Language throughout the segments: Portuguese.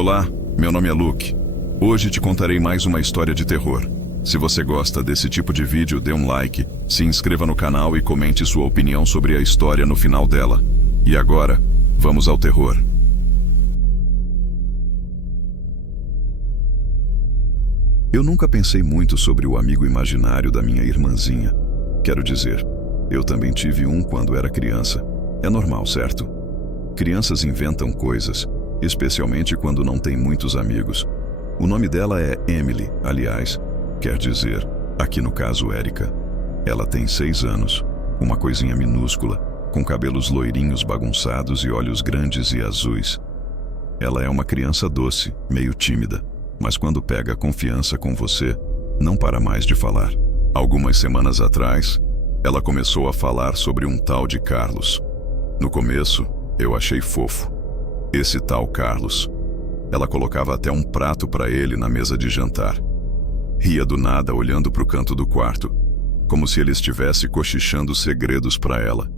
Olá, meu nome é Luke. Hoje te contarei mais uma história de terror. Se você gosta desse tipo de vídeo, dê um like, se inscreva no canal e comente sua opinião sobre a história no final dela. E agora, vamos ao terror. Eu nunca pensei muito sobre o amigo imaginário da minha irmãzinha. Quero dizer, eu também tive um quando era criança. É normal, certo? Crianças inventam coisas, especialmente quando não tem muitos amigos. O nome dela é Emily, aliás, quer dizer, aqui no caso, Erika. Ela tem 6 anos, uma coisinha minúscula, com cabelos loirinhos bagunçados e olhos grandes e azuis. Ela é uma criança doce, meio tímida, mas quando pega confiança com você, não para mais de falar. Algumas semanas atrás, ela começou a falar sobre um tal de Carlos. No começo, eu achei fofo. Esse tal Carlos. Ela colocava até um prato para ele na mesa de jantar. Ria do nada olhando para o canto do quarto, como se ele estivesse cochichando segredos para ela.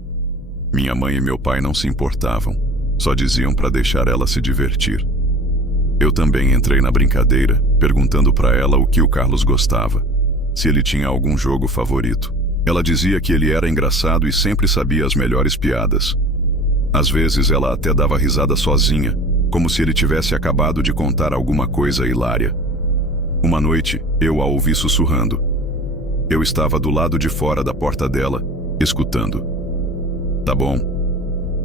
Minha mãe e meu pai não se importavam, só diziam para deixar ela se divertir. Eu também entrei na brincadeira, perguntando para ela o que o Carlos gostava, se ele tinha algum jogo favorito. Ela dizia que ele era engraçado e sempre sabia as melhores piadas. Às vezes ela até dava risada sozinha, como se ele tivesse acabado de contar alguma coisa hilária. Uma noite, eu a ouvi sussurrando. Eu estava do lado de fora da porta dela, escutando. Tá bom.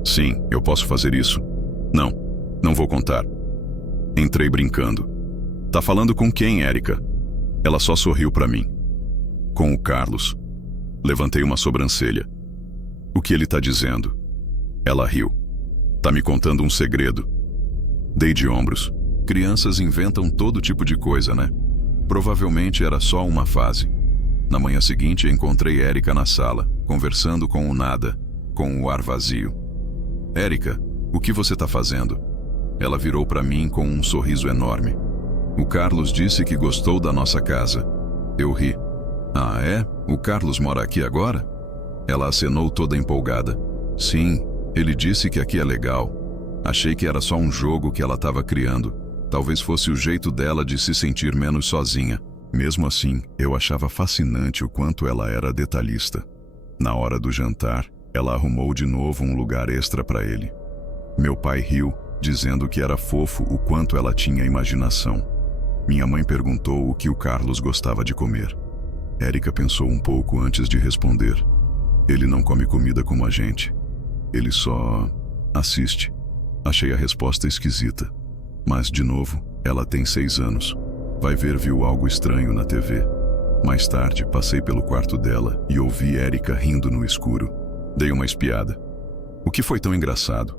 Sim, eu posso fazer isso. Não, não vou contar. Entrei brincando. Tá falando com quem, Erika? Ela só sorriu para mim. Com o Carlos. Levantei uma sobrancelha. O que ele tá dizendo? Ela riu. Tá me contando um segredo. Dei de ombros. Crianças inventam todo tipo de coisa, né? Provavelmente era só uma fase. Na manhã seguinte, encontrei Erika na sala, conversando com o nada, com o ar vazio. Erika, o que você tá fazendo? Ela virou para mim com um sorriso enorme. O Carlos disse que gostou da nossa casa. Eu ri. Ah, é? O Carlos mora aqui agora? Ela acenou toda empolgada. Sim, ele disse que aqui é legal. Achei que era só um jogo que ela estava criando. Talvez fosse o jeito dela de se sentir menos sozinha. Mesmo assim, eu achava fascinante o quanto ela era detalhista. Na hora do jantar, ela arrumou de novo um lugar extra para ele. Meu pai riu, dizendo que era fofo o quanto ela tinha imaginação. Minha mãe perguntou o que o Carlos gostava de comer. Erika pensou um pouco antes de responder. Ele não come comida como a gente. Ele só assiste. Achei a resposta esquisita. Mas, de novo, ela tem 6 anos. Vai ver, viu algo estranho na TV. Mais tarde, passei pelo quarto dela e ouvi Erika rindo no escuro. Dei uma espiada. O que foi tão engraçado?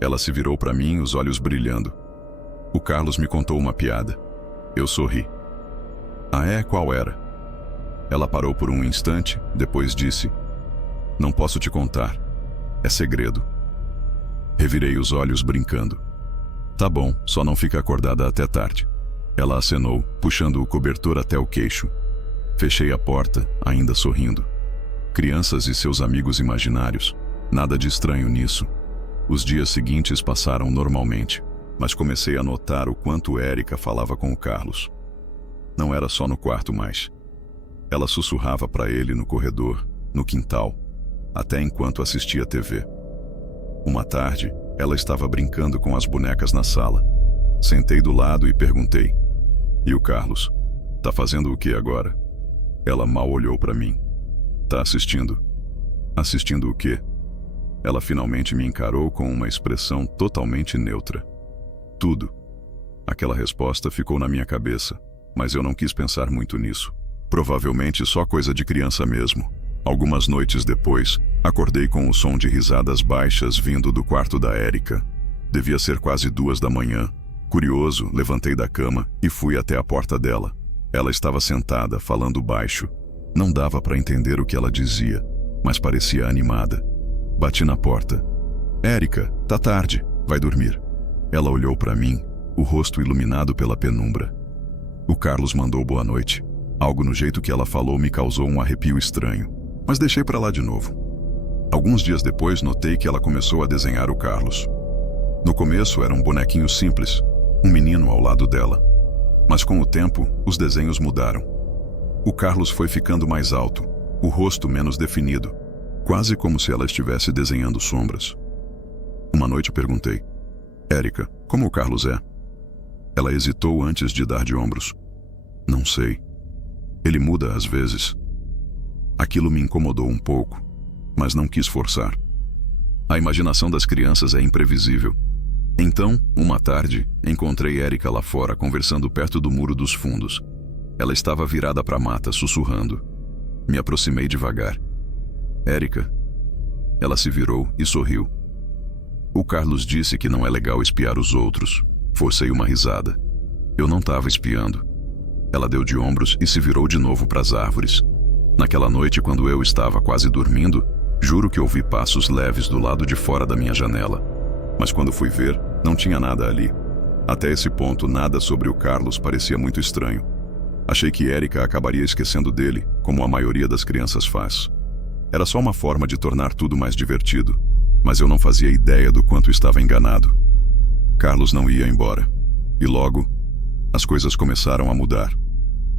Ela se virou para mim, os olhos brilhando. O Carlos me contou uma piada. Eu sorri. Ah, é? Qual era? Ela parou por um instante, depois disse: Não posso te contar. É segredo. Revirei os olhos brincando. Tá bom, só não fica acordada até tarde. Ela acenou, puxando o cobertor até o queixo. Fechei a porta, ainda sorrindo. Crianças e seus amigos imaginários. Nada de estranho nisso. Os dias seguintes passaram normalmente, mas comecei a notar o quanto Erika falava com o Carlos. Não era só no quarto mais. Ela sussurrava para ele no corredor, no quintal, até enquanto assistia TV. Uma tarde, ela estava brincando com as bonecas na sala. Sentei do lado e perguntei: E o Carlos? Tá fazendo o que agora? Ela mal olhou para mim. Tá assistindo. Assistindo o quê? Ela finalmente me encarou com uma expressão totalmente neutra. Tudo. Aquela resposta ficou na minha cabeça, mas eu não quis pensar muito nisso. Provavelmente só coisa de criança mesmo. Algumas noites depois, acordei com o som de risadas baixas vindo do quarto da Erika. Devia ser quase 2 da manhã. Curioso, levantei da cama e fui até a porta dela. Ela estava sentada, falando baixo. Não dava para entender o que ela dizia, mas parecia animada. Bati na porta. Erika, tá tarde, vai dormir. Ela olhou para mim, o rosto iluminado pela penumbra. O Carlos mandou boa noite. Algo no jeito que ela falou me causou um arrepio estranho, mas deixei para lá de novo. Alguns dias depois notei que ela começou a desenhar o Carlos. No começo era um bonequinho simples, um menino ao lado dela. Mas com o tempo, os desenhos mudaram. O Carlos foi ficando mais alto, o rosto menos definido, quase como se ela estivesse desenhando sombras. Uma noite perguntei: Érica, como o Carlos é? Ela hesitou antes de dar de ombros. Não sei. Ele muda às vezes. Aquilo me incomodou um pouco, mas não quis forçar. A imaginação das crianças é imprevisível. Então, uma tarde, encontrei Érica lá fora conversando perto do muro dos fundos. Ela estava virada para a mata, sussurrando. Me aproximei devagar. Érica. Ela se virou e sorriu. O Carlos disse que não é legal espiar os outros. Forcei uma risada. Eu não estava espiando. Ela deu de ombros e se virou de novo para as árvores. Naquela noite, quando eu estava quase dormindo, juro que ouvi passos leves do lado de fora da minha janela. Mas quando fui ver, não tinha nada ali. Até esse ponto, nada sobre o Carlos parecia muito estranho. Achei que Érica acabaria esquecendo dele, como a maioria das crianças faz. Era só uma forma de tornar tudo mais divertido, mas eu não fazia ideia do quanto estava enganado. Carlos não ia embora. E logo, as coisas começaram a mudar.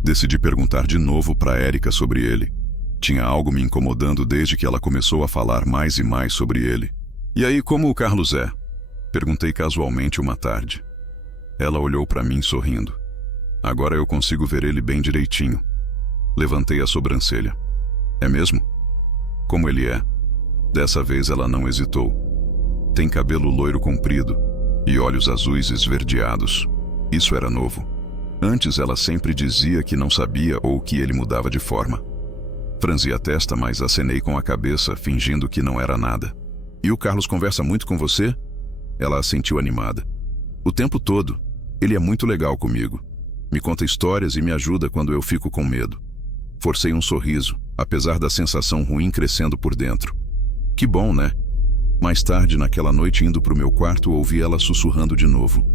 Decidi perguntar de novo para Érica sobre ele. Tinha algo me incomodando desde que ela começou a falar mais e mais sobre ele. E aí, como o Carlos é? Perguntei casualmente uma tarde. Ela olhou para mim sorrindo. Agora eu consigo ver ele bem direitinho. Levantei a sobrancelha. É mesmo? Como ele é? Dessa vez ela não hesitou. Tem cabelo loiro comprido e olhos azuis esverdeados. Isso era novo. Antes ela sempre dizia que não sabia ou que ele mudava de forma. Franzi a testa, mas acenei com a cabeça, fingindo que não era nada. E o Carlos conversa muito com você? Ela assentiu animada. O tempo todo. Ele é muito legal comigo. Me conta histórias e me ajuda quando eu fico com medo. Forcei um sorriso, apesar da sensação ruim crescendo por dentro. Que bom, né? Mais tarde, naquela noite, indo pro meu quarto, ouvi ela sussurrando de novo.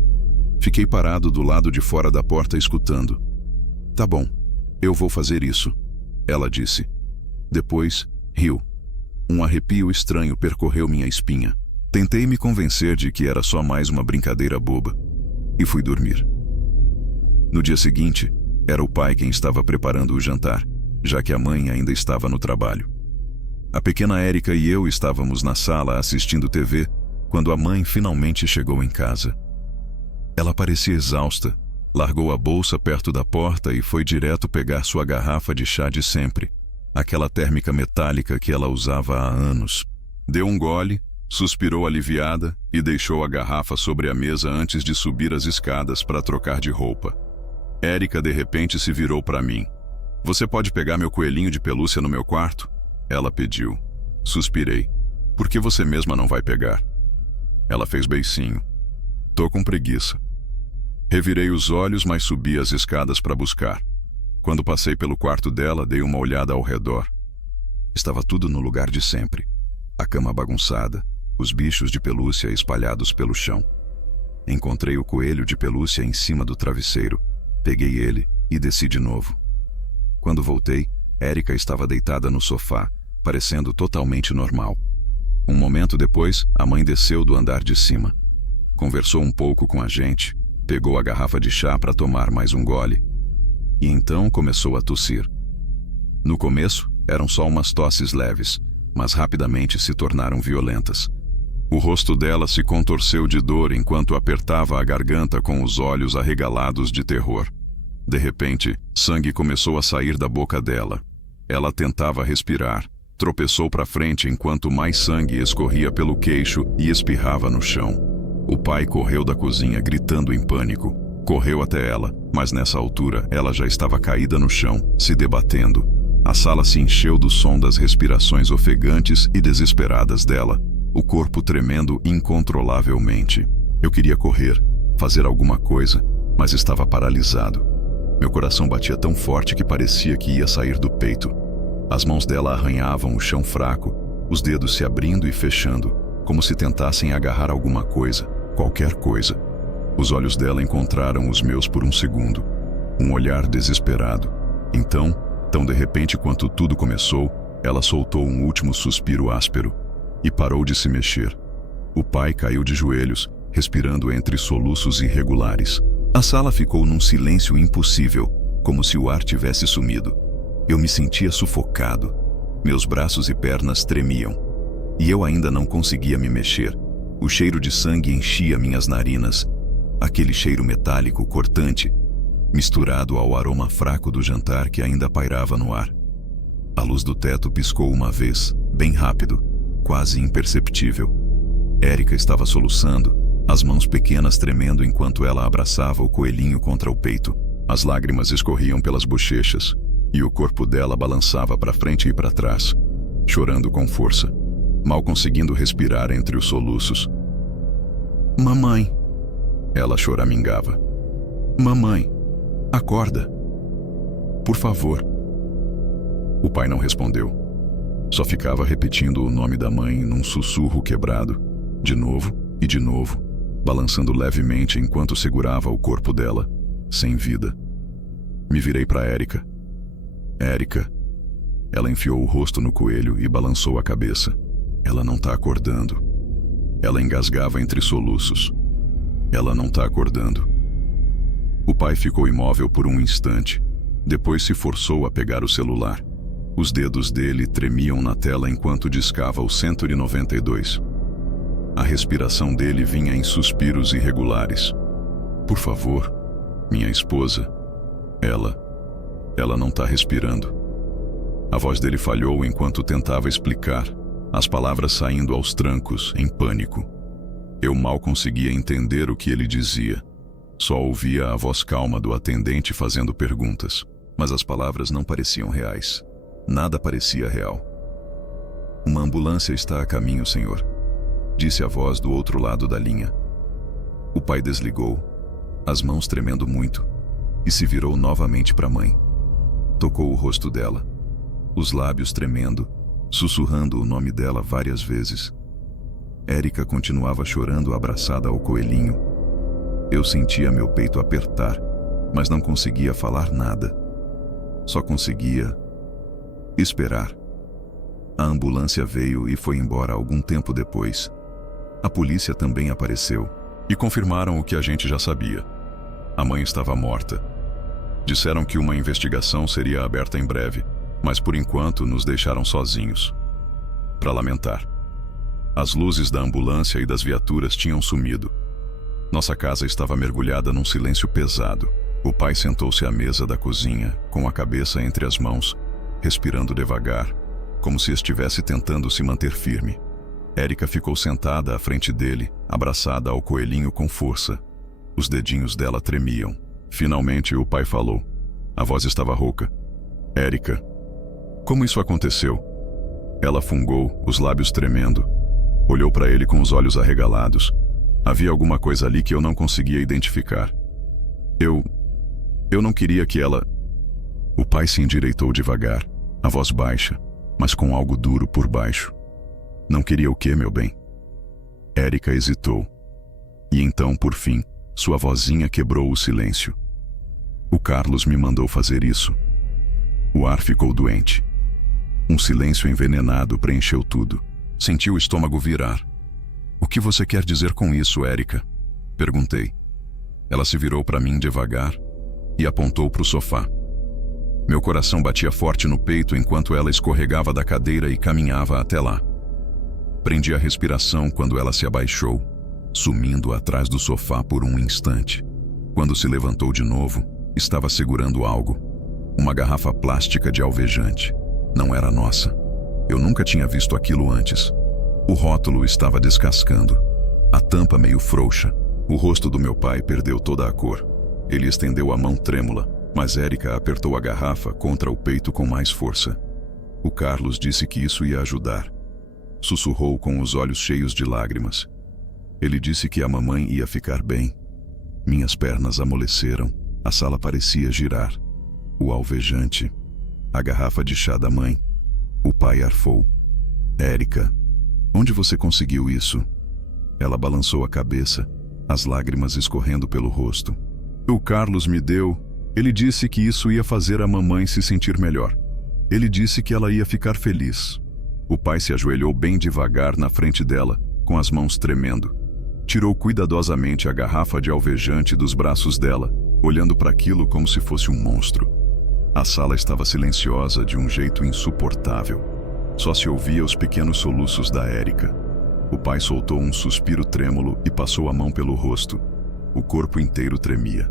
Fiquei parado do lado de fora da porta escutando. Tá bom, eu vou fazer isso, ela disse. Depois, riu. Um arrepio estranho percorreu minha espinha. Tentei me convencer de que era só mais uma brincadeira boba. E fui dormir. No dia seguinte, era o pai quem estava preparando o jantar, já que a mãe ainda estava no trabalho. A pequena Érica e eu estávamos na sala assistindo TV, quando a mãe finalmente chegou em casa. Ela parecia exausta, largou a bolsa perto da porta e foi direto pegar sua garrafa de chá de sempre, aquela térmica metálica que ela usava há anos. Deu um gole, suspirou aliviada e deixou a garrafa sobre a mesa antes de subir as escadas para trocar de roupa. Érica de repente se virou para mim. Você pode pegar meu coelhinho de pelúcia no meu quarto? Ela pediu. Suspirei. Por que você mesma não vai pegar? Ela fez beicinho. Tô com preguiça. Revirei os olhos, mas subi as escadas para buscar. Quando passei pelo quarto dela, dei uma olhada ao redor. Estava tudo no lugar de sempre. A cama bagunçada, os bichos de pelúcia espalhados pelo chão. Encontrei o coelho de pelúcia em cima do travesseiro. Peguei ele e desci de novo. Quando voltei, Érica estava deitada no sofá, parecendo totalmente normal. Um momento depois, a mãe desceu do andar de cima. Conversou um pouco com a gente, pegou a garrafa de chá para tomar mais um gole. E então começou a tossir. No começo, eram só umas tosses leves, mas rapidamente se tornaram violentas. O rosto dela se contorceu de dor enquanto apertava a garganta com os olhos arregalados de terror. De repente, sangue começou a sair da boca dela. Ela tentava respirar, tropeçou para frente enquanto mais sangue escorria pelo queixo e espirrava no chão. O pai correu da cozinha gritando em pânico. Correu até ela, mas nessa altura ela já estava caída no chão, se debatendo. A sala se encheu do som das respirações ofegantes e desesperadas dela, o corpo tremendo incontrolavelmente. Eu queria correr, fazer alguma coisa, mas estava paralisado. Meu coração batia tão forte que parecia que ia sair do peito. As mãos dela arranhavam o chão fraco, os dedos se abrindo e fechando, como se tentassem agarrar alguma coisa, qualquer coisa. Os olhos dela encontraram os meus por um segundo, um olhar desesperado. Então, tão de repente quanto tudo começou, ela soltou um último suspiro áspero e parou de se mexer. O pai caiu de joelhos, respirando entre soluços irregulares. A sala ficou num silêncio impossível, como se o ar tivesse sumido. Eu me sentia sufocado. Meus braços e pernas tremiam. E eu ainda não conseguia me mexer. O cheiro de sangue enchia minhas narinas. Aquele cheiro metálico cortante, misturado ao aroma fraco do jantar que ainda pairava no ar. A luz do teto piscou uma vez, bem rápido, quase imperceptível. Érica estava soluçando, as mãos pequenas tremendo enquanto ela abraçava o coelhinho contra o peito. As lágrimas escorriam pelas bochechas, e o corpo dela balançava para frente e para trás, chorando com força, mal conseguindo respirar entre os soluços. "Mamãe!" Ela choramingava. "Mamãe, acorda! Por favor!" O pai não respondeu. Só ficava repetindo o nome da mãe num sussurro quebrado, de novo e de novo, balançando levemente enquanto segurava o corpo dela, sem vida. Me virei para Érica. "Érica." Ela enfiou o rosto no coelho e balançou a cabeça. "Ela não tá acordando." Ela engasgava entre soluços. "Ela não tá acordando." O pai ficou imóvel por um instante. Depois se forçou a pegar o celular. Os dedos dele tremiam na tela enquanto discava o 192. A respiração dele vinha em suspiros irregulares. "Por favor, minha esposa. Ela não tá respirando." A voz dele falhou enquanto tentava explicar, as palavras saindo aos trancos, em pânico. Eu mal conseguia entender o que ele dizia. Só ouvia a voz calma do atendente fazendo perguntas, mas as palavras não pareciam reais. Nada parecia real. "Uma ambulância está a caminho, senhor", disse a voz do outro lado da linha. O pai desligou, as mãos tremendo muito, e se virou novamente para a mãe. Tocou o rosto dela, os lábios tremendo, sussurrando o nome dela várias vezes. Érica continuava chorando abraçada ao coelhinho. Eu sentia meu peito apertar, mas não conseguia falar nada. Só conseguia esperar. A ambulância veio e foi embora algum tempo depois. A polícia também apareceu e confirmaram o que a gente já sabia. A mãe estava morta. Disseram que uma investigação seria aberta em breve, mas por enquanto nos deixaram sozinhos. Para lamentar. As luzes da ambulância e das viaturas tinham sumido. Nossa casa estava mergulhada num silêncio pesado. O pai sentou-se à mesa da cozinha, com a cabeça entre as mãos, respirando devagar, como se estivesse tentando se manter firme. Érica ficou sentada à frente dele, abraçada ao coelhinho com força. Os dedinhos dela tremiam. Finalmente o pai falou. A voz estava rouca. "Érica, como isso aconteceu?" Ela fungou, os lábios tremendo. Olhou para ele com os olhos arregalados. Havia alguma coisa ali que eu não conseguia identificar. Eu não queria que ela... O pai se endireitou devagar, a voz baixa, mas com algo duro por baixo. "Não queria o quê, meu bem?" Érica hesitou. E então, por fim, sua vozinha quebrou o silêncio. "O Carlos me mandou fazer isso." O ar ficou doente. Um silêncio envenenado preencheu tudo. Senti o estômago virar. "O que você quer dizer com isso, Érica?" Perguntei. Ela se virou para mim devagar e apontou para o sofá. Meu coração batia forte no peito enquanto ela escorregava da cadeira e caminhava até lá. Prendi a respiração quando ela se abaixou, sumindo atrás do sofá por um instante. Quando se levantou de novo, estava segurando algo. Uma garrafa plástica de alvejante. Não era nossa. Eu nunca tinha visto aquilo antes. O rótulo estava descascando. A tampa meio frouxa. O rosto do meu pai perdeu toda a cor. Ele estendeu a mão trêmula, mas Érica apertou a garrafa contra o peito com mais força. O Carlos disse que isso ia ajudar. Sussurrou com os olhos cheios de lágrimas. Ele disse que a mamãe ia ficar bem. Minhas pernas amoleceram. A sala parecia girar. O alvejante. A garrafa de chá da mãe. O pai arfou. "Érica, onde você conseguiu isso?" Ela balançou a cabeça, as lágrimas escorrendo pelo rosto. "O Carlos me deu. Ele disse que isso ia fazer a mamãe se sentir melhor. Ele disse que ela ia ficar feliz." O pai se ajoelhou bem devagar na frente dela, com as mãos tremendo. Tirou cuidadosamente a garrafa de alvejante dos braços dela, olhando para aquilo como se fosse um monstro. A sala estava silenciosa de um jeito insuportável. Só se ouvia os pequenos soluços da Érica. O pai soltou um suspiro trêmulo e passou a mão pelo rosto. O corpo inteiro tremia.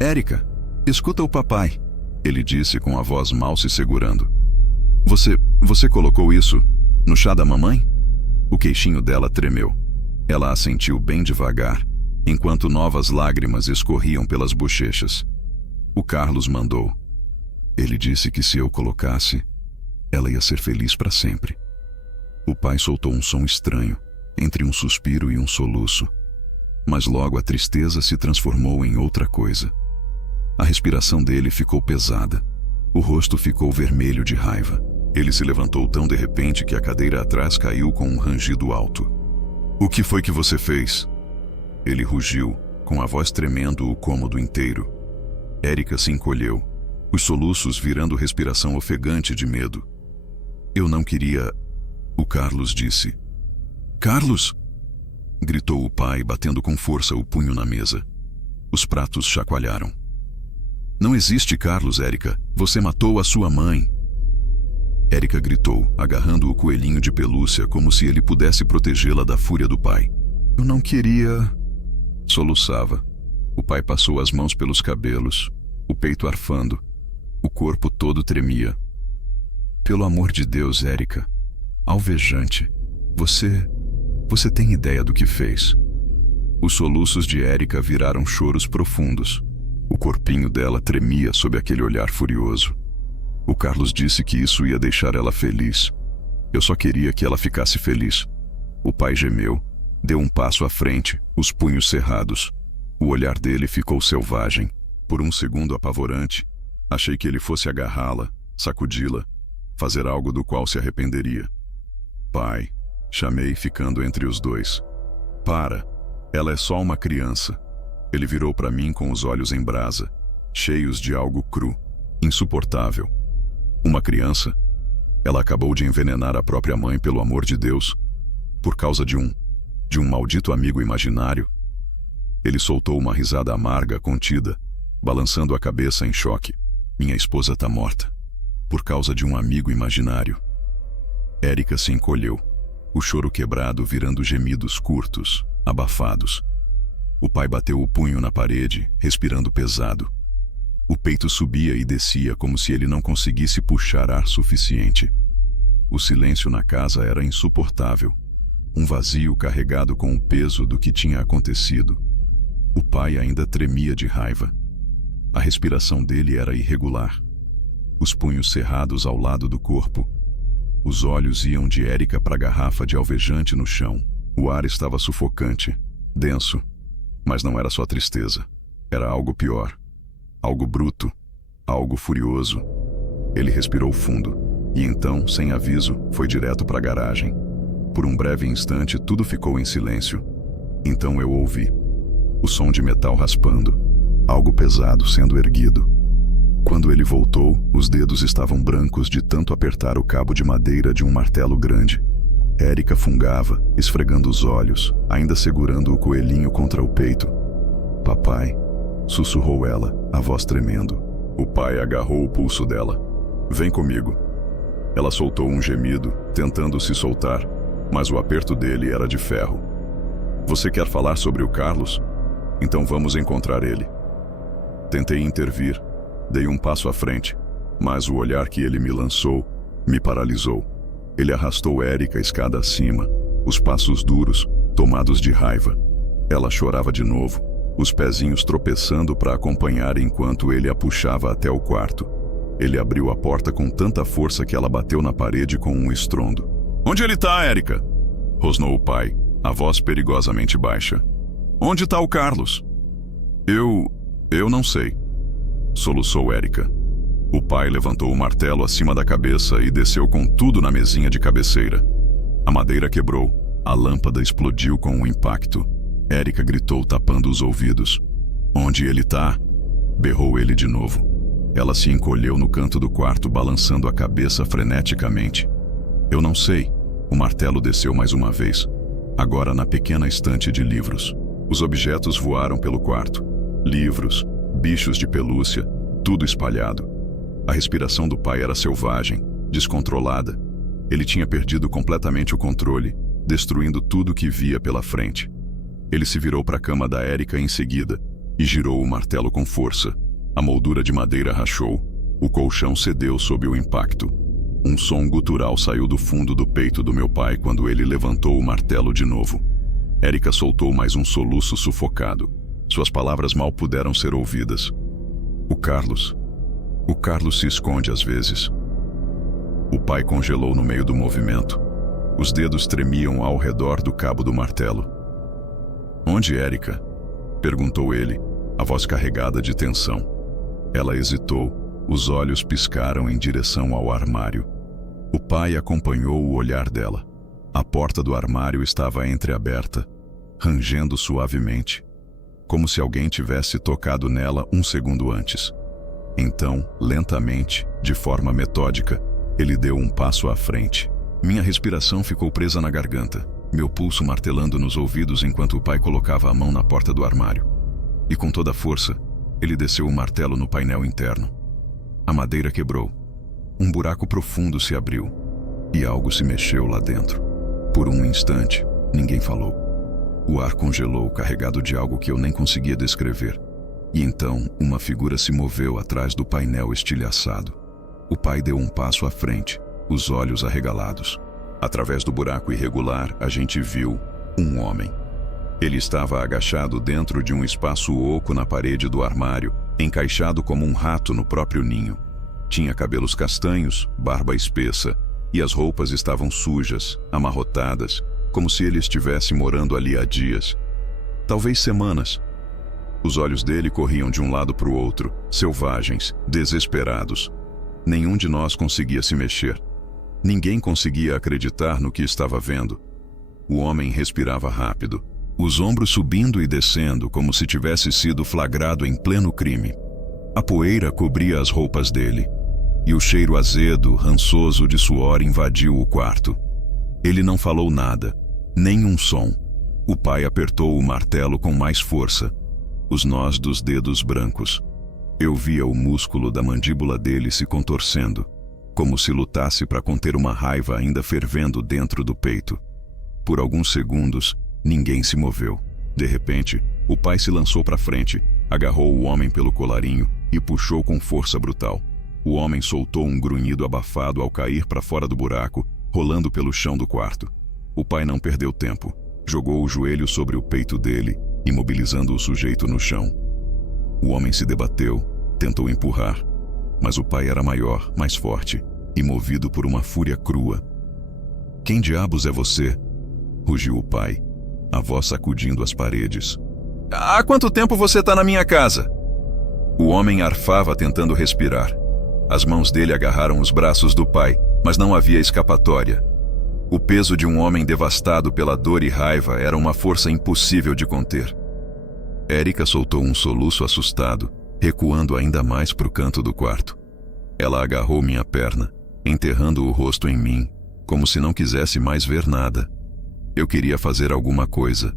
Érica, escuta o papai, ele disse com a voz mal se segurando. Você colocou isso no chá da mamãe? O queixinho dela tremeu. Ela assentiu bem devagar, enquanto novas lágrimas escorriam pelas bochechas. O Carlos mandou. Ele disse que se eu colocasse, ela ia ser feliz para sempre. O pai soltou um som estranho, entre um suspiro e um soluço. Mas logo a tristeza se transformou em outra coisa. A respiração dele ficou pesada. O rosto ficou vermelho de raiva. Ele se levantou tão de repente que a cadeira atrás caiu com um rangido alto. O que foi que você fez? Ele rugiu, com a voz tremendo o cômodo inteiro. Érica se encolheu, os soluços virando respiração ofegante de medo. Eu não queria... O Carlos disse. Carlos! Gritou o pai, batendo com força o punho na mesa. Os pratos chacoalharam. Não existe Carlos, Érica. Você matou a sua mãe. Érica gritou, agarrando o coelhinho de pelúcia como se ele pudesse protegê-la da fúria do pai. Eu não queria... Soluçava. O pai passou as mãos pelos cabelos, o peito arfando. O corpo todo tremia. Pelo amor de Deus, Érica. Alvejante. Você tem ideia do que fez? Os soluços de Érica viraram choros profundos. O corpinho dela tremia sob aquele olhar furioso. O Carlos disse que isso ia deixar ela feliz. Eu só queria que ela ficasse feliz. O pai gemeu, deu um passo à frente, os punhos cerrados. O olhar dele ficou selvagem. Por um segundo apavorante, achei que ele fosse agarrá-la, sacudi-la, fazer algo do qual se arrependeria. Pai, chamei ficando entre os dois. Para, ela é só uma criança. Ele virou para mim com os olhos em brasa, cheios de algo cru, insuportável. Uma criança? Ela acabou de envenenar a própria mãe, pelo amor de Deus, por causa de um maldito amigo imaginário. Ele soltou uma risada amarga, contida, balançando a cabeça em choque. Minha esposa tá morta, por causa de um amigo imaginário. Érica se encolheu, o choro quebrado virando gemidos curtos, abafados. O pai bateu o punho na parede, respirando pesado. O peito subia e descia como se ele não conseguisse puxar ar suficiente. O silêncio na casa era insuportável. Um vazio carregado com o peso do que tinha acontecido. O pai ainda tremia de raiva. A respiração dele era irregular. Os punhos cerrados ao lado do corpo. Os olhos iam de Érica para a garrafa de alvejante no chão. O ar estava sufocante, denso. Mas não era só tristeza. Era algo pior. Algo bruto. Algo furioso. Ele respirou fundo. E então, sem aviso, foi direto para a garagem. Por um breve instante, tudo ficou em silêncio. Então eu ouvi. O som de metal raspando. Algo pesado sendo erguido. Quando ele voltou, os dedos estavam brancos de tanto apertar o cabo de madeira de um martelo grande. Érica fungava, esfregando os olhos, ainda segurando o coelhinho contra o peito. Papai, sussurrou ela, a voz tremendo. O pai agarrou o pulso dela. Vem comigo. Ela soltou um gemido, tentando se soltar, mas o aperto dele era de ferro. Você quer falar sobre o Carlos? Então vamos encontrar ele. Tentei intervir. Dei um passo à frente, mas o olhar que ele me lançou me paralisou. Ele arrastou Érica escada acima, os passos duros, tomados de raiva. Ela chorava de novo, os pezinhos tropeçando para acompanhar enquanto ele a puxava até o quarto. Ele abriu a porta com tanta força que ela bateu na parede com um estrondo. Onde ele tá, Érica? Rosnou o pai, a voz perigosamente baixa. Onde tá o Carlos? Eu não sei. Soluçou Érica. O pai levantou o martelo acima da cabeça e desceu com tudo na mesinha de cabeceira. A madeira quebrou. A lâmpada explodiu com um impacto. Érica gritou, tapando os ouvidos. Onde ele tá? Berrou ele de novo. Ela se encolheu no canto do quarto, balançando a cabeça freneticamente. Eu não sei. O martelo desceu mais uma vez. agora na pequena estante de livros. Os objetos voaram pelo quarto. Livros, bichos de pelúcia, tudo espalhado. A respiração do pai era selvagem, descontrolada. Ele tinha perdido completamente o controle, destruindo tudo que via pela frente. Ele se virou para a cama da Érica em seguida e girou o martelo com força. A moldura de madeira rachou. O colchão cedeu sob o impacto. Um som gutural saiu do fundo do peito do meu pai quando ele levantou o martelo de novo. Érica soltou mais um soluço sufocado. Suas palavras mal puderam ser ouvidas. O Carlos se esconde às vezes. O pai congelou no meio do movimento. Os dedos tremiam ao redor do cabo do martelo. Onde Érica? Perguntou ele, a voz carregada de tensão. Ela hesitou, os olhos piscaram em direção ao armário. O pai acompanhou o olhar dela. A porta do armário estava entreaberta, rangendo suavemente, como se alguém tivesse tocado nela um segundo antes. Então, lentamente, de forma metódica, ele deu um passo à frente. Minha respiração ficou presa na garganta, meu pulso martelando nos ouvidos enquanto o pai colocava a mão na porta do armário. E com toda a força, ele desceu o martelo no painel interno. A madeira quebrou. Um buraco profundo se abriu, e algo se mexeu lá dentro. Por um instante, ninguém falou. O ar congelou, carregado de algo que eu nem conseguia descrever. E então, uma figura se moveu atrás do painel estilhaçado. O pai deu um passo à frente, os olhos arregalados. Através do buraco irregular, a gente viu um homem. Ele estava agachado dentro de um espaço oco na parede do armário, encaixado como um rato no próprio ninho. Tinha cabelos castanhos, barba espessa, e as roupas estavam sujas, amarrotadas, como se ele estivesse morando ali há dias, talvez semanas. Os olhos dele corriam de um lado para o outro, selvagens, desesperados. Nenhum de nós conseguia se mexer. Ninguém conseguia acreditar no que estava vendo. O homem respirava rápido, os ombros subindo e descendo como se tivesse sido flagrado em pleno crime. A poeira cobria as roupas dele, e o cheiro azedo, rançoso de suor invadiu o quarto. Ele não falou nada, nem um som. O pai apertou o martelo com mais força, os nós dos dedos brancos. Eu via o músculo da mandíbula dele se contorcendo, como se lutasse para conter uma raiva ainda fervendo dentro do peito. Por alguns segundos, ninguém se moveu. De repente, o pai se lançou para frente, agarrou o homem pelo colarinho e puxou com força brutal. O homem soltou um grunhido abafado ao cair para fora do buraco, rolando pelo chão do quarto. O pai não perdeu tempo. Jogou o joelho sobre o peito dele, imobilizando o sujeito no chão. O homem se debateu, tentou empurrar, mas o pai era maior, mais forte e movido por uma fúria crua. "Quem diabos é você?" rugiu o pai, a voz sacudindo as paredes. "Há quanto tempo você está na minha casa?" O homem arfava tentando respirar. As mãos dele agarraram os braços do pai, mas não havia escapatória. O peso de um homem devastado pela dor e raiva era uma força impossível de conter. Érica soltou um soluço assustado, recuando ainda mais para o canto do quarto. Ela agarrou minha perna, enterrando o rosto em mim, como se não quisesse mais ver nada. Eu queria fazer alguma coisa,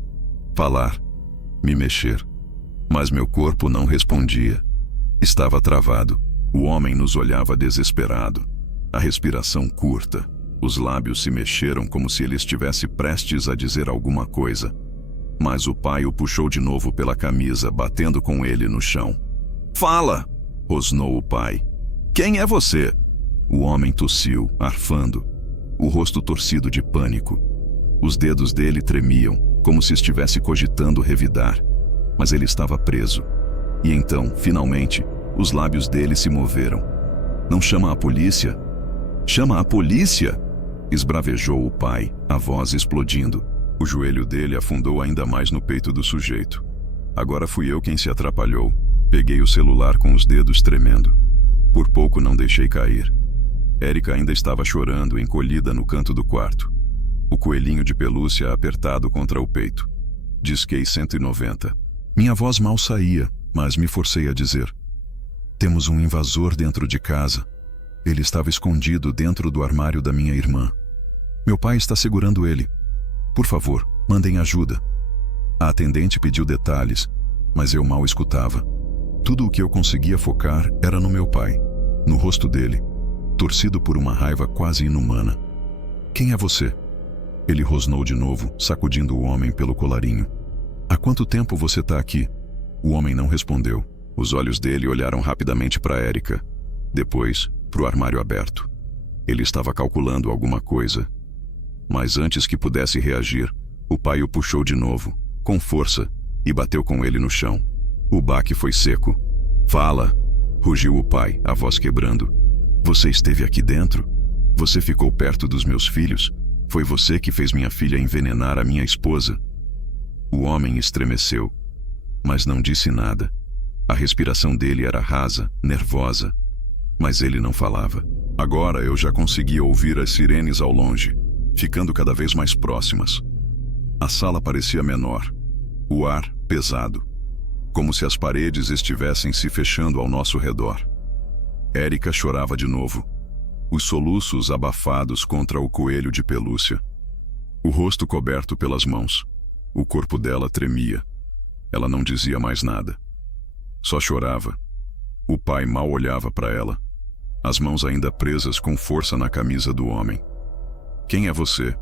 falar, me mexer, mas meu corpo não respondia. Estava travado. O homem nos olhava desesperado, a respiração curta. Os lábios se mexeram como se ele estivesse prestes a dizer alguma coisa. Mas o pai o puxou de novo pela camisa, batendo com ele no chão. "Fala!" rosnou o pai. "Quem é você?" O homem tossiu, arfando, o rosto torcido de pânico. Os dedos dele tremiam, como se estivesse cogitando revidar. Mas ele estava preso. E então, finalmente, os lábios dele se moveram. "Não chama a polícia?" "Chama a polícia?" esbravejou o pai, a voz explodindo. O joelho dele afundou ainda mais no peito do sujeito. Agora fui eu quem se atrapalhou. Peguei o celular com os dedos tremendo. Por pouco não deixei cair. Érica ainda estava chorando, encolhida no canto do quarto. O coelhinho de pelúcia apertado contra o peito. Disquei 190. Minha voz mal saía, mas me forcei a dizer: "Temos um invasor dentro de casa. Ele estava escondido dentro do armário da minha irmã. Meu pai está segurando ele. Por favor, Mandem ajuda. A atendente pediu detalhes, mas eu mal escutava. Tudo o que eu conseguia focar era no meu pai, no rosto dele, torcido por uma raiva quase inumana. Quem é você? Ele rosnou de novo, sacudindo o homem pelo colarinho. Há quanto tempo você está aqui? O homem não respondeu. Os olhos dele olharam rapidamente para Érica, depois para o armário aberto. Ele estava calculando alguma coisa. Mas antes que pudesse reagir, o pai o puxou de novo, com força, e bateu com ele no chão. O baque foi seco. Fala! Rugiu o pai, a voz quebrando. Você esteve aqui dentro? Você ficou perto dos meus filhos? Foi você que fez minha filha envenenar a minha esposa? O homem estremeceu, mas não disse nada. A respiração dele era rasa, nervosa, mas ele não falava. Agora eu já conseguia ouvir as sirenes ao longe, ficando cada vez mais próximas. A sala parecia menor, o ar pesado, como se as paredes estivessem se fechando ao nosso redor. Érica chorava de novo, os soluços abafados contra o coelho de pelúcia. O rosto coberto pelas mãos. O corpo dela tremia. Ela não dizia mais nada. Só chorava. O pai mal olhava para ela, as mãos ainda presas com força na camisa do homem. Quem é você?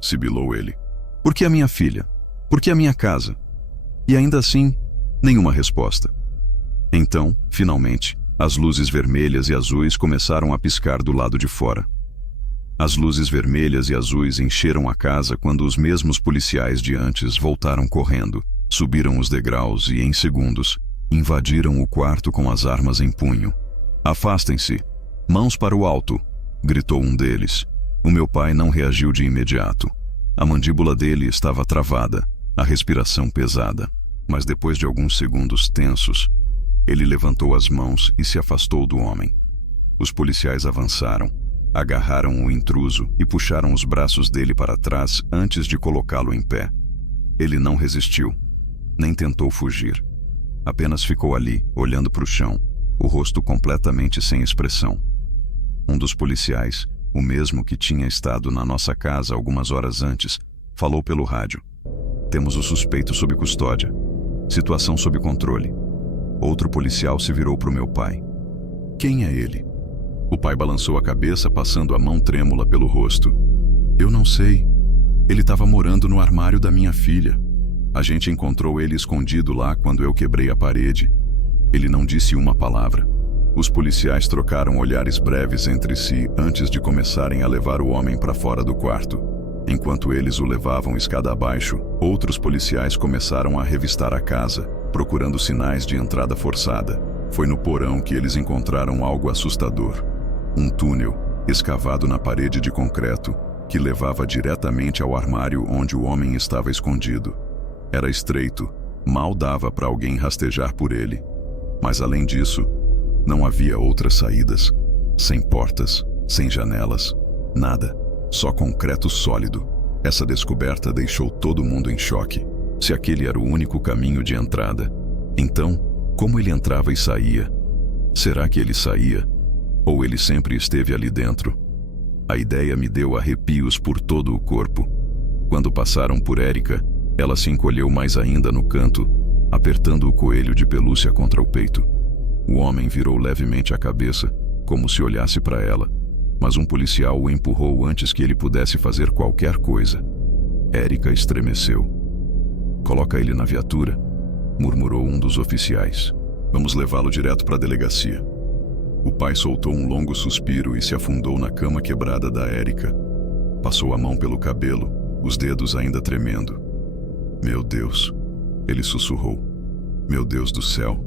Sibilou ele. Por que a minha filha? Por que a minha casa? E ainda assim, nenhuma resposta. Então, finalmente, as luzes vermelhas e azuis começaram a piscar do lado de fora. As luzes vermelhas e azuis encheram a casa quando os mesmos policiais de antes voltaram correndo, subiram os degraus e, em segundos, invadiram o quarto com as armas em punho. Afastem-se! Mãos para o alto! Gritou um deles. O meu pai não reagiu de imediato. A mandíbula dele estava travada, a respiração pesada. Mas depois de alguns segundos tensos, ele levantou as mãos e se afastou do homem. Os policiais avançaram, agarraram o intruso e puxaram os braços dele para trás antes de colocá-lo em pé. Ele não resistiu, nem tentou fugir. Apenas ficou ali, olhando para o chão, o rosto completamente sem expressão. Um dos policiais, o mesmo que tinha estado na nossa casa algumas horas antes, falou pelo rádio. Temos o suspeito sob custódia. Situação sob controle. Outro policial se virou para o meu pai. Quem é ele? O pai balançou a cabeça, passando a mão trêmula pelo rosto. Eu não sei. Ele estava morando no armário da minha filha. A gente encontrou ele escondido lá quando eu quebrei a parede. Ele não disse uma palavra. Os policiais trocaram olhares breves entre si antes de começarem a levar o homem para fora do quarto. Enquanto eles o levavam escada abaixo, outros policiais começaram a revistar a casa, procurando sinais de entrada forçada. Foi no porão que eles encontraram algo assustador. Um túnel, escavado na parede de concreto, que levava diretamente ao armário onde o homem estava escondido. Era estreito, mal dava para alguém rastejar por ele. Mas além disso, não havia outras saídas. Sem portas, sem janelas, nada. Só concreto sólido. Essa descoberta deixou todo mundo em choque. Se aquele era o único caminho de entrada, então, como ele entrava e saía? Será que ele saía? Ou ele sempre esteve ali dentro? A ideia me deu arrepios por todo o corpo. Quando passaram por Érica, ela se encolheu mais ainda no canto, apertando o coelho de pelúcia contra o peito. O homem virou levemente a cabeça, como se olhasse para ela, mas um policial o empurrou antes que ele pudesse fazer qualquer coisa. Érica estremeceu. Coloca ele na viatura, murmurou um dos oficiais. Vamos levá-lo direto para a delegacia. O pai soltou um longo suspiro e se afundou na cama quebrada da Érica. Passou a mão pelo cabelo, os dedos ainda tremendo. Meu Deus, ele sussurrou. Meu Deus do céu,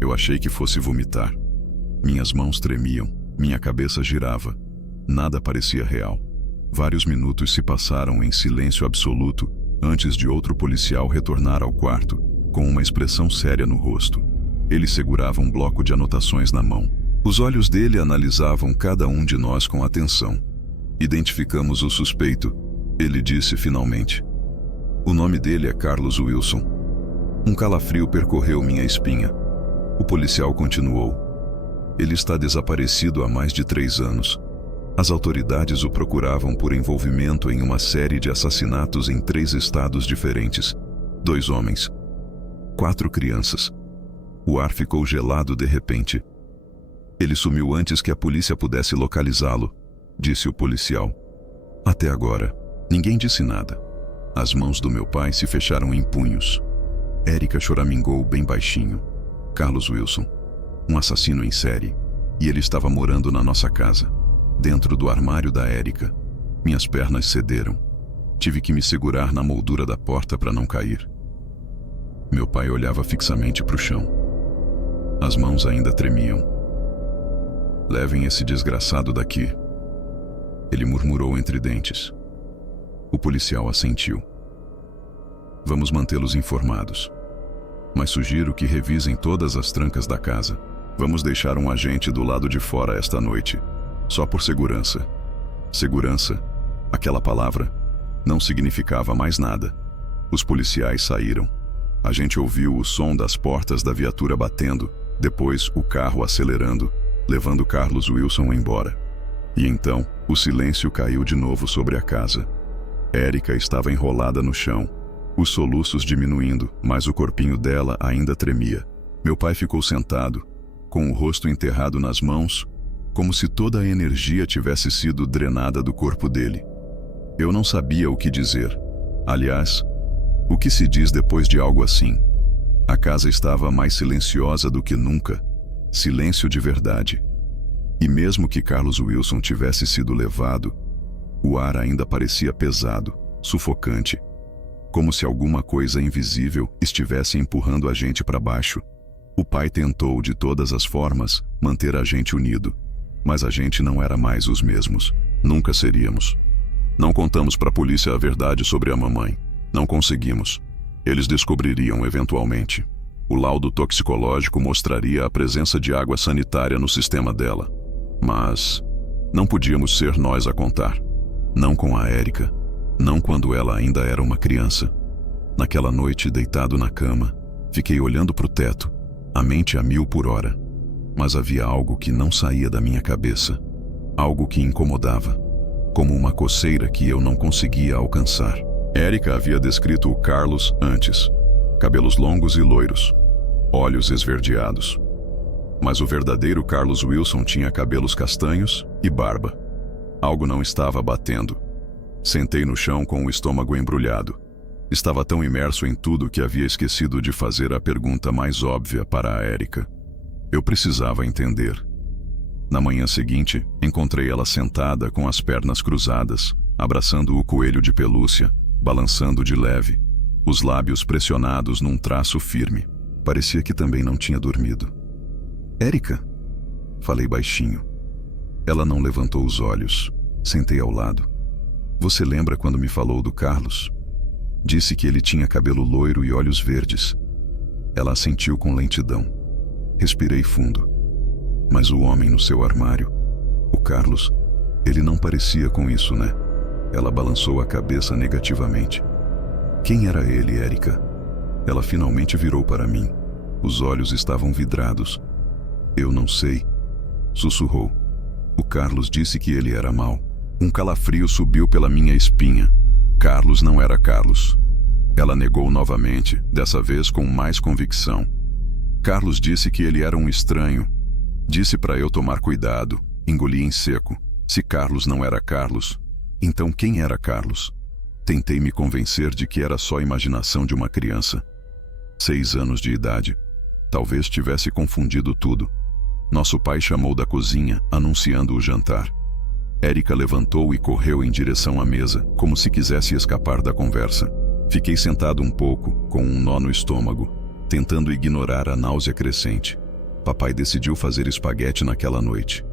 eu achei que fosse vomitar. Minhas mãos tremiam, minha cabeça girava. Nada parecia real. Vários minutos se passaram em silêncio absoluto antes de outro policial retornar ao quarto, com uma expressão séria no rosto. Ele segurava um bloco de anotações na mão. Os olhos dele analisavam cada um de nós com atenção. Identificamos o suspeito, ele disse finalmente. O nome dele é Carlos Wilson. Um calafrio percorreu minha espinha. O policial continuou. Ele está desaparecido há mais de 3 anos. As autoridades o procuravam por envolvimento em uma série de assassinatos em 3 estados diferentes. 2 homens, 4 crianças. O ar ficou gelado de repente. Ele sumiu antes que a polícia pudesse localizá-lo, disse o policial. Até agora, ninguém disse nada. As mãos do meu pai se fecharam em punhos. Érica choramingou bem baixinho. Carlos Wilson, um assassino em série. E ele estava morando na nossa casa, dentro do armário da Érica. Minhas pernas cederam. Tive que me segurar na moldura da porta para não cair. Meu pai olhava fixamente para o chão. As mãos ainda tremiam. Levem esse desgraçado daqui, ele murmurou entre dentes. O policial assentiu. Vamos mantê-los informados. Mas sugiro que revisem todas as trancas da casa. Vamos deixar um agente do lado de fora esta noite, só por segurança. Segurança, aquela palavra, não significava mais nada. Os policiais saíram. A gente ouviu o som das portas da viatura batendo, depois o carro acelerando, levando Carlos Wilson embora. E então, o silêncio caiu de novo sobre a casa. Érica estava enrolada no chão, os soluços diminuindo, mas o corpinho dela ainda tremia. Meu pai ficou sentado, com o rosto enterrado nas mãos, como se toda a energia tivesse sido drenada do corpo dele. Eu não sabia o que dizer. Aliás, o que se diz depois de algo assim? A casa estava mais silenciosa do que nunca. Silêncio de verdade. E mesmo que Carlos Wilson tivesse sido levado, o ar ainda parecia pesado, sufocante, como se alguma coisa invisível estivesse empurrando a gente para baixo. O pai tentou, de todas as formas, manter a gente unido, mas a gente não era mais os mesmos. Nunca seríamos. Não contamos para a polícia a verdade sobre a mamãe. Não conseguimos. Eles descobririam eventualmente. O laudo toxicológico mostraria a presença de água sanitária no sistema dela. Mas não podíamos ser nós a contar. Não com a Érica. Não quando ela ainda era uma criança. Naquela noite, deitado na cama, fiquei olhando para o teto, a mente a 1000 por hora. Mas havia algo que não saía da minha cabeça. Algo que incomodava, como uma coceira que eu não conseguia alcançar. Érica havia descrito o Carlos antes. Cabelos longos e loiros, olhos esverdeados. Mas o verdadeiro Carlos Wilson tinha cabelos castanhos e barba. Algo não estava batendo. Sentei no chão com o estômago embrulhado. Estava tão imerso em tudo que havia esquecido de fazer a pergunta mais óbvia para a Érica. Eu precisava entender. Na manhã seguinte, encontrei ela sentada com as pernas cruzadas, abraçando o coelho de pelúcia, balançando de leve, os lábios pressionados num traço firme. Parecia que também não tinha dormido. Érica, falei baixinho. Ela não levantou os olhos. Sentei ao lado. Você lembra quando me falou do Carlos? Disse que ele tinha cabelo loiro e olhos verdes. Ela assentiu com lentidão. Respirei fundo. Mas o homem no seu armário, o Carlos, ele não parecia com isso, né? Ela balançou a cabeça negativamente. Quem era ele, Érica? Ela finalmente virou para mim. Os olhos estavam vidrados. Eu não sei, sussurrou. O Carlos disse que ele era mau. Um calafrio subiu pela minha espinha. Carlos não era Carlos. Ela negou novamente, dessa vez com mais convicção. Carlos disse que ele era um estranho. Disse para eu tomar cuidado. Engoli em seco. Se Carlos não era Carlos, então quem era Carlos? Tentei me convencer de que era só imaginação de uma criança. 6 anos de idade. Talvez tivesse confundido tudo. Nosso pai chamou da cozinha, anunciando o jantar. Érica levantou e correu em direção à mesa, como se quisesse escapar da conversa. Fiquei sentado um pouco, com um nó no estômago, tentando ignorar a náusea crescente. Papai decidiu fazer espaguete naquela noite.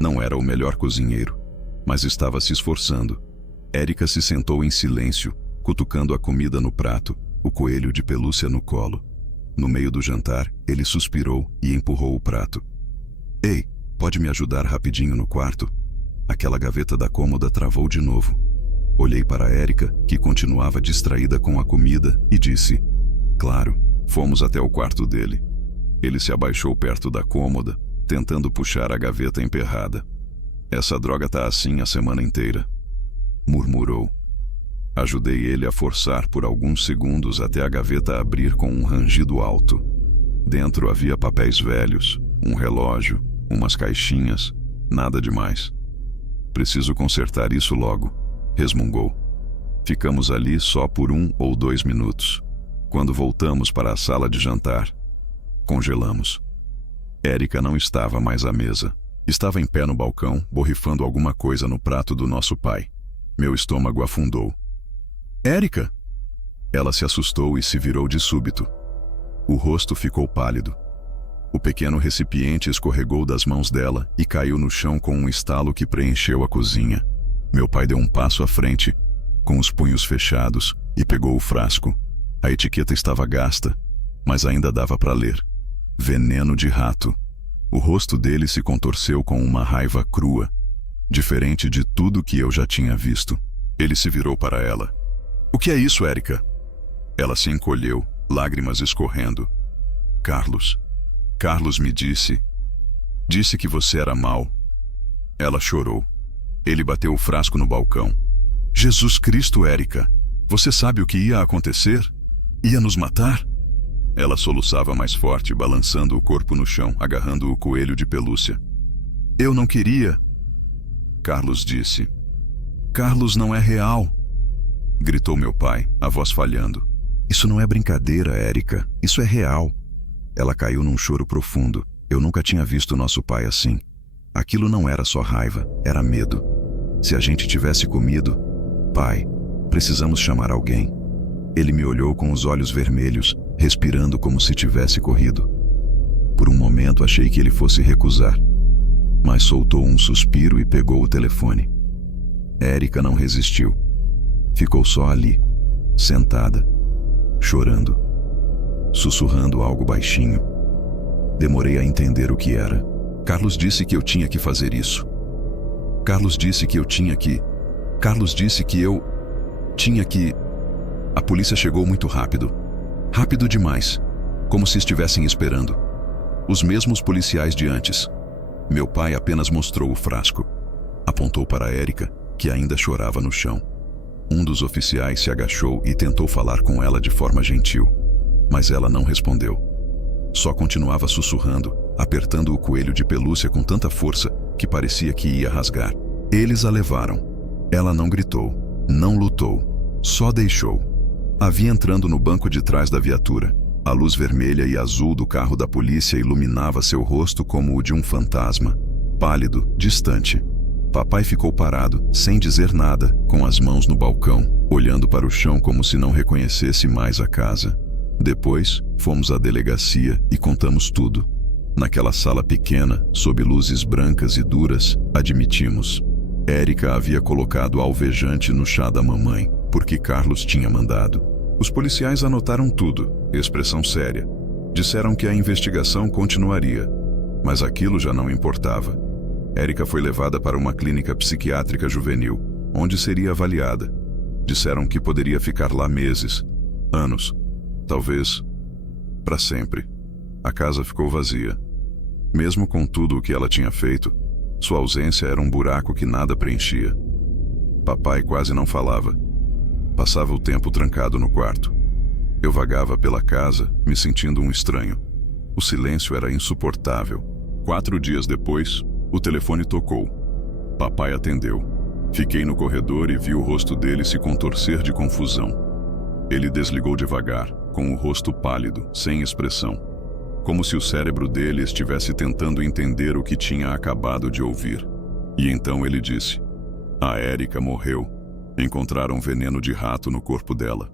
Não era o melhor cozinheiro, mas estava se esforçando. Érica se sentou em silêncio, cutucando a comida no prato, o coelho de pelúcia no colo. No meio do jantar, ele suspirou e empurrou o prato. Ei, pode me ajudar rapidinho no quarto? Aquela gaveta da cômoda travou de novo. Olhei para Érica, que continuava distraída com a comida, e disse: Claro. Fomos até o quarto dele. Ele se abaixou perto da cômoda, tentando puxar a gaveta emperrada. Essa droga tá assim a semana inteira, murmurou. Ajudei ele a forçar por alguns segundos até a gaveta abrir com um rangido alto. Dentro havia papéis velhos, um relógio, umas caixinhas, nada demais. Preciso consertar isso logo, resmungou. Ficamos ali só por 1 ou 2 minutos. Quando voltamos para a sala de jantar, congelamos. Érica não estava mais à mesa. Estava em pé no balcão, borrifando alguma coisa no prato do nosso pai. Meu estômago afundou. Érica! Ela se assustou e se virou de súbito. O rosto ficou pálido. O pequeno recipiente escorregou das mãos dela e caiu no chão com um estalo que preencheu a cozinha. Meu pai deu um passo à frente, com os punhos fechados, e pegou o frasco. A etiqueta estava gasta, mas ainda dava para ler. Veneno de rato. O rosto dele se contorceu com uma raiva crua, diferente de tudo que eu já tinha visto. Ele se virou para ela. O que é isso, Érica? Ela se encolheu, lágrimas escorrendo. Carlos me disse que você era mau. Ela chorou. Ele bateu o frasco no balcão. Jesus Cristo, Érica, você sabe o que ia acontecer? Ia nos matar? Ela soluçava mais forte, balançando o corpo no chão, agarrando o coelho de pelúcia. Eu não queria. Carlos disse. Carlos não é real, gritou meu pai, a voz falhando. Isso não é brincadeira, Érica. Isso é real. Ela caiu num choro profundo. Eu nunca tinha visto nosso pai assim. Aquilo não era só raiva, era medo. Se a gente tivesse comido... Pai, precisamos chamar alguém. Ele me olhou com os olhos vermelhos, respirando como se tivesse corrido. Por um momento achei que ele fosse recusar, mas soltou um suspiro e pegou o telefone. Érica não resistiu. Ficou só ali, sentada, chorando, sussurrando algo baixinho. Demorei a entender o que era. Carlos disse que eu tinha que fazer isso. Carlos disse que eu tinha que... Carlos disse que eu... tinha que... A polícia chegou muito rápido. Rápido demais. Como se estivessem esperando. Os mesmos policiais de antes. Meu pai apenas mostrou o frasco. Apontou para Érica, que ainda chorava no chão. Um dos oficiais se agachou e tentou falar com ela de forma gentil. Mas ela não respondeu. Só continuava sussurrando, apertando o coelho de pelúcia com tanta força que parecia que ia rasgar. Eles a levaram. Ela não gritou, não lutou, só deixou. A vi entrando no banco de trás da viatura. A luz vermelha e azul do carro da polícia iluminava seu rosto como o de um fantasma, pálido, distante. Papai ficou parado, sem dizer nada, com as mãos no balcão, olhando para o chão como se não reconhecesse mais a casa. Depois, fomos à delegacia e contamos tudo. Naquela sala pequena, sob luzes brancas e duras, admitimos. Érica havia colocado alvejante no chá da mamãe, porque Carlos tinha mandado. Os policiais anotaram tudo, expressão séria. Disseram que a investigação continuaria, mas aquilo já não importava. Érica foi levada para uma clínica psiquiátrica juvenil, onde seria avaliada. Disseram que poderia ficar lá meses, anos, talvez para sempre. A casa ficou vazia. Mesmo com tudo o que ela tinha feito, sua ausência era um buraco que nada preenchia. Papai quase não falava. Passava o tempo trancado no quarto. Eu vagava pela casa, me sentindo um estranho. O silêncio era insuportável. 4 dias depois, o telefone tocou. Papai atendeu. Fiquei no corredor e vi o rosto dele se contorcer de confusão. Ele desligou devagar, com o rosto pálido, sem expressão, como se o cérebro dele estivesse tentando entender o que tinha acabado de ouvir. E então ele disse: "A Érica morreu. Encontraram veneno de rato no corpo dela."